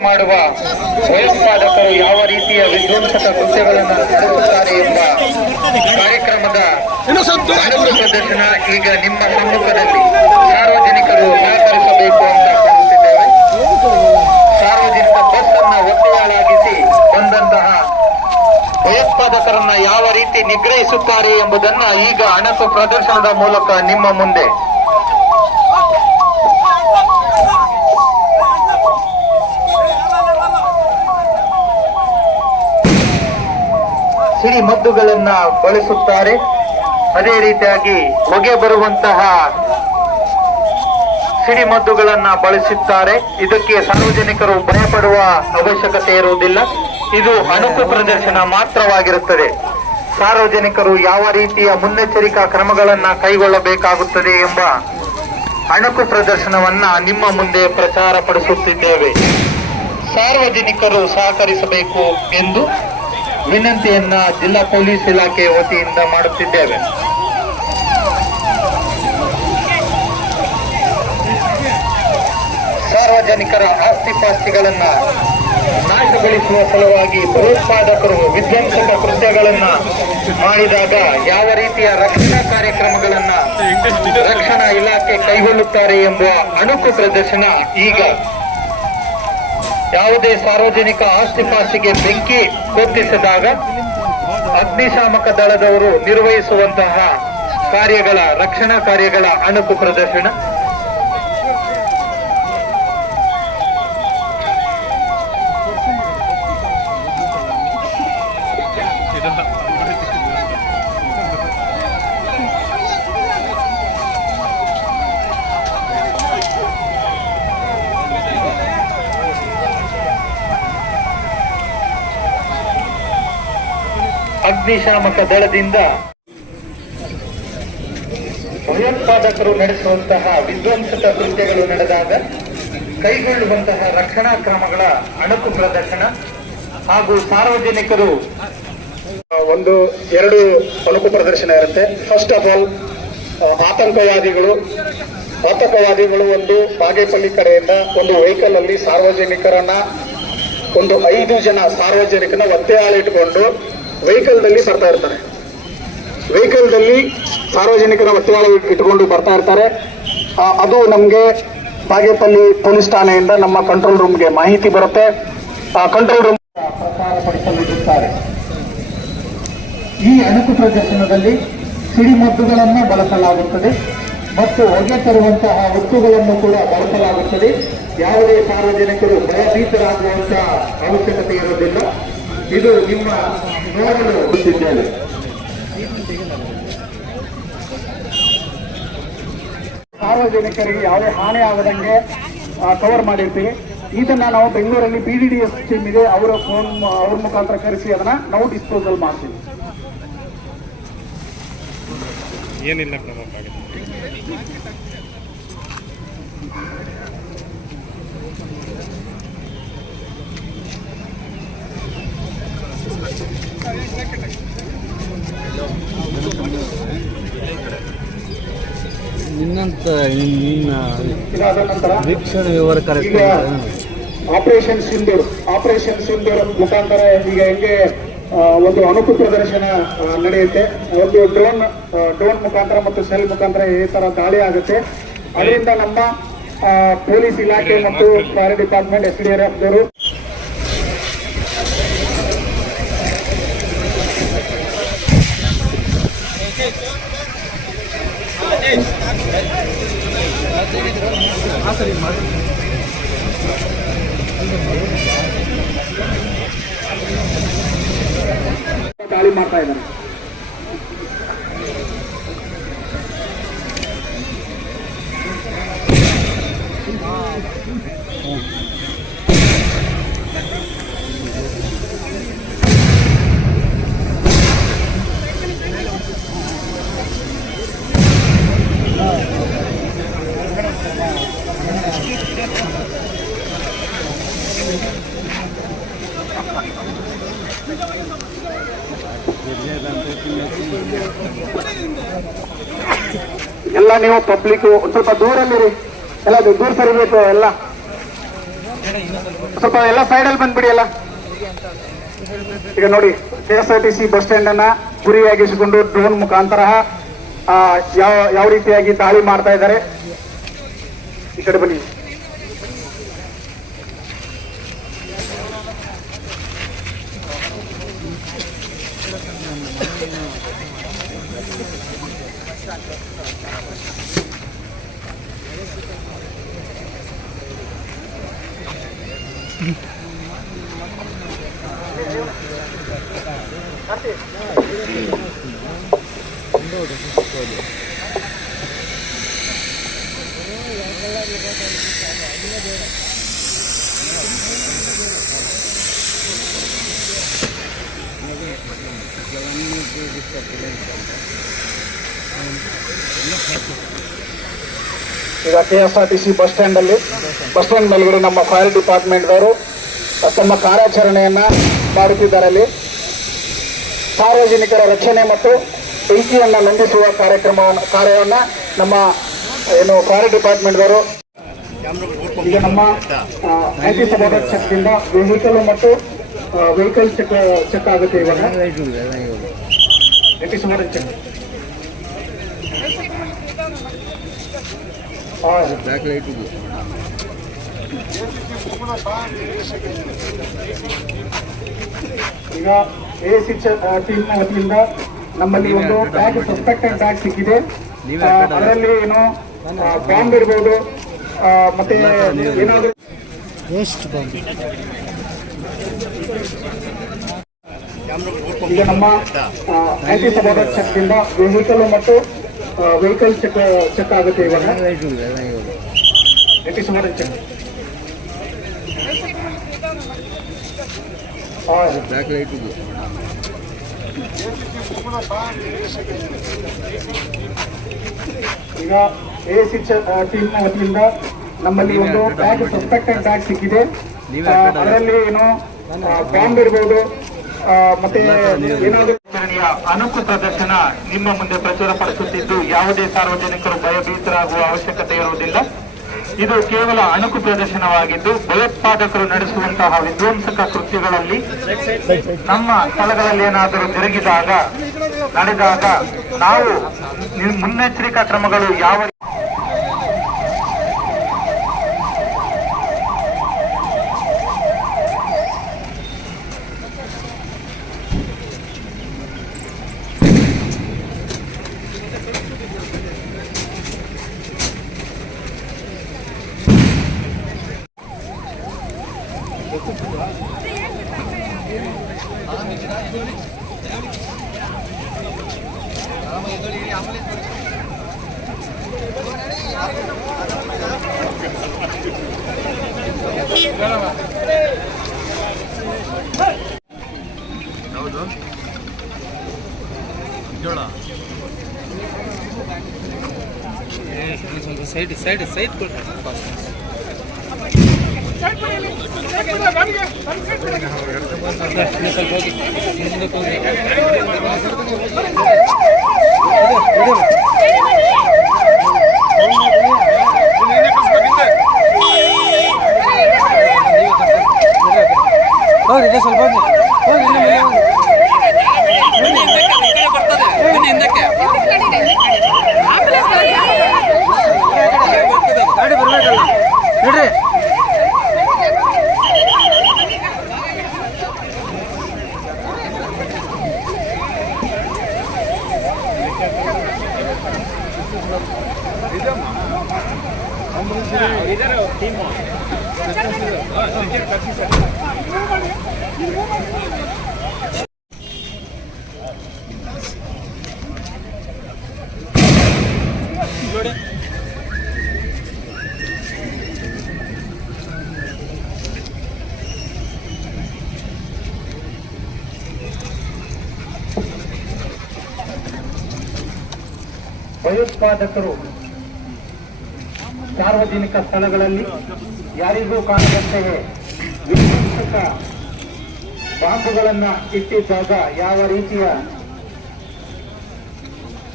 ಮಾಡುವ ಭಯೋತ್ಪಾದಕರು ಯಾವ ರೀತಿಯ ವಿಧ್ವಂಸಕ ಕೃತ್ಯಗಳನ್ನು ನಡೆಸುತ್ತಾರೆ ಎಂಬ ಕಾರ್ಯಕ್ರಮದ ಪ್ರದರ್ಶನ ಈಗ ನಿಮ್ಮ ಸಮ್ಮುಖದಲ್ಲಿ ಸಾರ್ವಜನಿಕರು ಸಹಕರಿಸಬೇಕು ಅಂತ ಕೋರುತ್ತಿದ್ದೇವೆ. ಸಾರ್ವಜನಿಕ ಬಸ್ ಅನ್ನ ಒತ್ತೆಯಾಳಾಗಿಸಿ ಬಂದಂತಹ ಭಯೋತ್ಪಾದಕರನ್ನ ಯಾವ ರೀತಿ ನಿಗ್ರಹಿಸುತ್ತಾರೆ ಎಂಬುದನ್ನ ಈಗ ಅಣಕು ಪ್ರದರ್ಶನದ ಮೂಲಕ ನಿಮ್ಮ ಮುಂದೆ ಸಿಡಿ ಮದ್ದುಗಳನ್ನ ಬಳಸುತ್ತಾರೆ. ಅದೇ ರೀತಿಯಾಗಿ ಹೊಗೆ ಬರುವಂತಹ ಸಿಡಿಮದ್ದುಗಳನ್ನ ಬಳಸುತ್ತಾರೆ. ಇದಕ್ಕೆ ಸಾರ್ವಜನಿಕರು ಭಯಪಡುವ ಅವಶ್ಯಕತೆ ಇರುವುದಿಲ್ಲ. ಇದು ಅಣುಕು ಪ್ರದರ್ಶನ ಮಾತ್ರವಾಗಿರುತ್ತದೆ. ಸಾರ್ವಜನಿಕರು ಯಾವ ರೀತಿಯ ಮುನ್ನೆಚ್ಚರಿಕಾ ಕ್ರಮಗಳನ್ನ ಕೈಗೊಳ್ಳಬೇಕಾಗುತ್ತದೆ ಎಂಬ ಅಣುಕು ಪ್ರದರ್ಶನವನ್ನ ನಿಮ್ಮ ಮುಂದೆ ಪ್ರಚಾರ ಪಡಿಸುತ್ತಿದ್ದೇವೆ ಸಾರ್ವಜನಿಕರು ಸಹಕರಿಸಬೇಕು ಎಂದು ವಿನಂತಿಯನ್ನ ಜಿಲ್ಲಾ ಪೊಲೀಸ್ ಇಲಾಖೆ ವತಿಯಿಂದ ಮಾಡುತ್ತಿದ್ದೇವೆ. ಸಾರ್ವಜನಿಕರ ಆಸ್ತಿ ಪಾಸ್ತಿಗಳನ್ನ ನಾಶಗೊಳಿಸುವ ಸಲುವಾಗಿ ಭಯೋತ್ಪಾದಕರು ವಿಧ್ವಂಸಕ ಕೃತ್ಯಗಳನ್ನ ಮಾಡಿದಾಗ ಯಾವ ರೀತಿಯ ರಕ್ಷಣಾ ಕಾರ್ಯಕ್ರಮಗಳನ್ನ ರಕ್ಷಣಾ ಇಲಾಖೆ ಕೈಗೊಳ್ಳುತ್ತಾರೆ ಎಂಬ ಅಣುಕು ಪ್ರದರ್ಶನ ಈಗ ಯಾವುದೇ ಸಾರ್ವಜನಿಕ ಆಸ್ತಿ ಪಾಸ್ತಿಗೆ ಬೆಂಕಿ ಹೊತ್ತಿಸಿದಾಗ ಅಗ್ನಿಶಾಮಕ ದಳದವರು ನಿರ್ವಹಿಸುವಂತಹ ಕಾರ್ಯಗಳ ರಕ್ಷಣಾ ಕಾರ್ಯಗಳ ಅಣುಕು ಪ್ರದರ್ಶನ. ಅಗ್ನಿಶಾಮಕ ದಳದಿಂದ ಭಯೋತ್ಪಾದಕರು ನಡೆಸುವಂತಹ ವಿಧ್ವಂಸಕ ಕೃತ್ಯಗಳು ನಡೆದಾಗ ಕೈಗೊಳ್ಳುವಂತಹ ರಕ್ಷಣಾ ಕ್ರಮಗಳ ಅಣಕು ಪ್ರದರ್ಶನ ಹಾಗೂ ಸಾರ್ವಜನಿಕರು ಒಂದು ಎರಡು ಅಣುಕು ಪ್ರದರ್ಶನ ಇರುತ್ತೆ. ಫಸ್ಟ್ ಆಫ್ ಆಲ್ ಆತಂಕವಾದಿಗಳು ಆತಂಕವಾದಿಗಳು ಒಂದು ಬಾಗೇಪಲ್ಲಿ ಕಡೆಯಿಂದ ಒಂದು ವೆಹಿಕಲ್ ಅಲ್ಲಿ ಸಾರ್ವಜನಿಕರನ್ನ ಒಂದು ಐದು ಜನ ಸಾರ್ವಜನಿಕನ ಒತ್ತೆಯಾಳಿಟ್ಕೊಂಡು ವೆಹಿಕಲ್ ದಲ್ಲಿ ಬರ್ತಾ ಇರ್ತಾರೆ. ವೆಹಿಕಲ್ ದಲ್ಲಿ ಸಾರ್ವಜನಿಕರ ಒತ್ತೆಯಾಳ ಇಟ್ಕೊಂಡು ಬರ್ತಾ ಇರ್ತಾರೆ. ಅದು ನಮಗೆ ಬಾಗೇಪಲ್ಲಿ ಪೊಲೀಸ್ ಠಾಣೆಯಿಂದ ನಮ್ಮ ಕಂಟ್ರೋಲ್ ರೂಮ್ಗೆ ಮಾಹಿತಿ ಬರುತ್ತೆ. ಆ ಕಂಟ್ರೋಲ್ ರೂಮ್ ಪ್ರಸಾರಪಡಿಸಲಿರುತ್ತಾರೆ. ಈ ಅಣುಕು ಪ್ರದರ್ಶನದಲ್ಲಿ ಸಿಡಿಮದ್ದುಗಳನ್ನು ಬಳಸಲಾಗುತ್ತದೆ ಮತ್ತು ಹೊಗೆ ತರುವಂತಹ ವಸ್ತುಗಳನ್ನು ಕೂಡ ಬಳಸಲಾಗುತ್ತದೆ. ಯಾವುದೇ ಸಾರ್ವಜನಿಕರು ಭಯಭೀತರಾಗುವಂತಹ ಅವಶ್ಯಕತೆ ಇರುವುದಿಲ್ಲ ಇದು ನಿಮ್ಮ ನೋಡಲು ಗೊತ್ತಿದ್ದೇನೆ. ಸಾರ್ವಜನಿಕರಿಗೆ ಯಾವುದೇ ಹಾನಿ ಆಗದಂಗೆ ಕವರ್ ಮಾಡಿರ್ತೀವಿ. ಇದನ್ನ ನಾವು ಬೆಂಗಳೂರಲ್ಲಿ B D D S team ಇದೆ ಅವರ ಫೋನ್ ಅವ್ರ ಮುಖಾಂತರ ಕರೆಸಿ ಅದನ್ನ ನಾವು ಡಿಸ್ಪೋಸಲ್ ಮಾಡ್ತೀವಿ. ಏನಿಲ್ಲ ನಂತರ ವೀಕ್ಷಣೆ ವಿವರ ಕಾರ್ಯಕ್ರಮ ಆಪರೇಷನ್ ಸಿಂಧೂರ್ ಆಪರೇಷನ್ ಸಿಂಧೂರ್ ಮುಖಾಂತರ ಈಗ ಹೆಂಗೆ ಒಂದು ಅಣುಕು ಪ್ರದರ್ಶನ ನಡೆಯುತ್ತೆ. ಒಂದು ಡ್ರೋನ್ ಡ್ರೋನ್ ಮುಖಾಂತರ ಮತ್ತು ಸೆಲ್ ಮುಖಾಂತರ ಈ ತರ ದಾಳಿ ಆಗುತ್ತೆ. ಅದರಿಂದ ನಮ್ಮ ಪೊಲೀಸ್ ಇಲಾಖೆ ಮತ್ತು fire department S D R F ಮಾಡಿ ದಾಳಿ ಮಾಡ್ತಾ ಇದ್ದಾರೆ. ನೀವು ಪಬ್ಲಿಕ್ ಸ್ವಲ್ಪ ದೂರಲ್ಲಿರಿ. ಎಲ್ಲ ದೂರ ಸರಿಬೇಕು ಎಲ್ಲ. ಸ್ವಲ್ಪ ಎಲ್ಲ ಸೈಡಲ್ಲಿ ಬಂದ್ಬಿಡಿ, ಎಲ್ಲ. ಈಗ ನೋಡಿ K S R T C bus stand ಅನ್ನ ಗುರಿಯಾಗಿಸಿಕೊಂಡು ಡ್ರೋನ್ ಮುಖಾಂತರ ಯಾವ ಯಾವ ರೀತಿಯಾಗಿ ದಾಳಿ ಮಾಡ್ತಾ ಇದ್ದಾರೆ. ಈ ಕಡೆ ಬನ್ನಿ. Jalan ini bisa dilihat. ಈಗ K S R T C bus stand ಅಲ್ಲಿ ಬಸ್ ಸ್ಟ್ಯಾಂಡ್ ಮೇಲ್ಗಡೆ ನಮ್ಮ ಫೈರ್ ಡಿಪಾರ್ಟ್ಮೆಂಟ್ ಅವರು ತಮ್ಮ ಕಾರ್ಯಾಚರಣೆಯನ್ನ ಮಾಡುತ್ತಿದ್ದಾರೆ ಸಾರ್ವಜನಿಕರ ರಕ್ಷಣೆ ಮತ್ತು ಬೆಂಕಿಯನ್ನ ನಂದಿಸುವ ಕಾರ್ಯಕ್ರಮ ಕಾರ್ಯವನ್ನ ನಮ್ಮ, ಏನು, ಫೈರ್ ಡಿಪಾರ್ಟ್ಮೆಂಟ್ ದವರು ಈಗ ನಮ್ಮ ಆಂಟಿ ಸಬೋರ್ಡರ್ ಚೆಕ್ ಇಂದ ವೆಹಿಕಲ್ ಮತ್ತು ವೆಹಿಕಲ್ ಚೆಕ್ ಚೆಕ್ ಆಗುತ್ತೆ ಇವಾಗ. ಸಬೋರ್ಡರ್ ಚೆಕ್ ಬ್ಯಾಕ್ ಲೈಟ್ ಇದೆ ಈಗ ಎ ಸಿ ಟೀಮ್ ವತಿಯಿಂದ ನಮ್ಮಲ್ಲಿ ಒಂದು ಬ್ಯಾಗ್ ಸಸ್ಪೆಕ್ಟೆಡ್ ಬ್ಯಾಗ್ ಸಿಕ್ಕಿದೆ. ಅದರಲ್ಲಿ ಏನು ಬಾಂಬ್ ಇರ್ಬೋದು. ಮತ್ತೆ ಏನಾದ್ರು ಈಗ ನಮ್ಮ ಆಂಟಿ ಸಭಾಧ್ಯಕ್ಷರಿಂದ ವೆಹಿಕಲ್ ಮತ್ತು ವೆಹಿಕಲ್ ಚೆಕ್ ಚೆಕ್ ಆಗುತ್ತೆ ಇವಾಗ. ಆಂಟಿ ಸುಮಾರು ಚೆಕ್ ಬ್ಯಾಕ್ ಲೈಟ್ ಇದೆ. ಈಗ ಎ ಸಿ ಟೀಮ್ ವತಿಯಿಂದ ನಮ್ಮಲ್ಲಿ ಒಂದು ಬ್ಯಾಗ್ ಸಸ್ಪೆಕ್ಟೆಡ್ ಬ್ಯಾಗ್ ಸಿಕ್ಕಿದೆ. ಅದರಲ್ಲಿ ಏನು ಬಾಂಬ್ ಇರ್ಬೋದು ಮತ್ತೆ ಏನಾದ್ರು ಆಚರಣೆಯ ಅನುಕು ಪ್ರದರ್ಶನ ನಿಮ್ಮ ಮುಂದೆ ಪ್ರಚುರಪಡಿಸುತ್ತಿದ್ದು ಯಾವುದೇ ಸಾರ್ವಜನಿಕರು ಭಯಭೀತರಾಗುವ ಅವಶ್ಯಕತೆ ಇರುವುದಿಲ್ಲ. ಇದು ಕೇವಲ ಅಣುಕು ಪ್ರದರ್ಶನವಾಗಿದ್ದು ಭಯೋತ್ಪಾದಕರು ನಡೆಸುವಂತಹ ವಿಧ್ವಂಸಕ ಕೃತ್ಯಗಳಲ್ಲಿ ನಮ್ಮ ಸ್ಥಳಗಳಲ್ಲಿ ಏನಾದರೂ ಜರುಗಿದಾಗ, ನಡೆದಾಗ ನಾವು ಮುನ್ನೆಚ್ಚರಿಕಾ ಕ್ರಮಗಳು ಯಾವ ಸ್ವಲ್ಪ ಸೈಡ್ ಸೈಡ್ ಸೈಡ್ ಕೊಡ್ರಿ. ಸ್ವಲ್ಪ ಹೋಗಿ ಮುಂದಕ್ಕೆ ಹೋಗಿ ಹೋಗಿ ಇದೆ ಸ್ವಲ್ಪ ಹೋಗಿ 아, ಭಯೋತ್ಪಾದಕರು ಸಾರ್ವಜನಿಕ ಸ್ಥಳಗಳಲ್ಲಿ ಯಾರಿಗೂ ಕಾಣದಂತೆಯೇ ವಿಧ್ವಂಸಕ ಬಾಂಬುಗಳನ್ನು ಇಟ್ಟಿದ್ದಾಗ ಯಾವ ರೀತಿಯ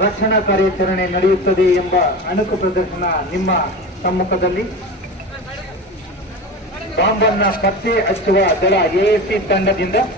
ರಕ್ಷಣಾ ಕಾರ್ಯಾಚರಣೆ ನಡೆಯುತ್ತದೆ ಎಂಬ ಅಣುಕು ಪ್ರದರ್ಶನ ನಿಮ್ಮ ಸಮ್ಮುಖದಲ್ಲಿ? ಬಾಂಬನ್ನ ಪತ್ತೆ ಹಚ್ಚುವ ದಳ ಎಎಸ್ಸಿ ತಂಡದಿಂದ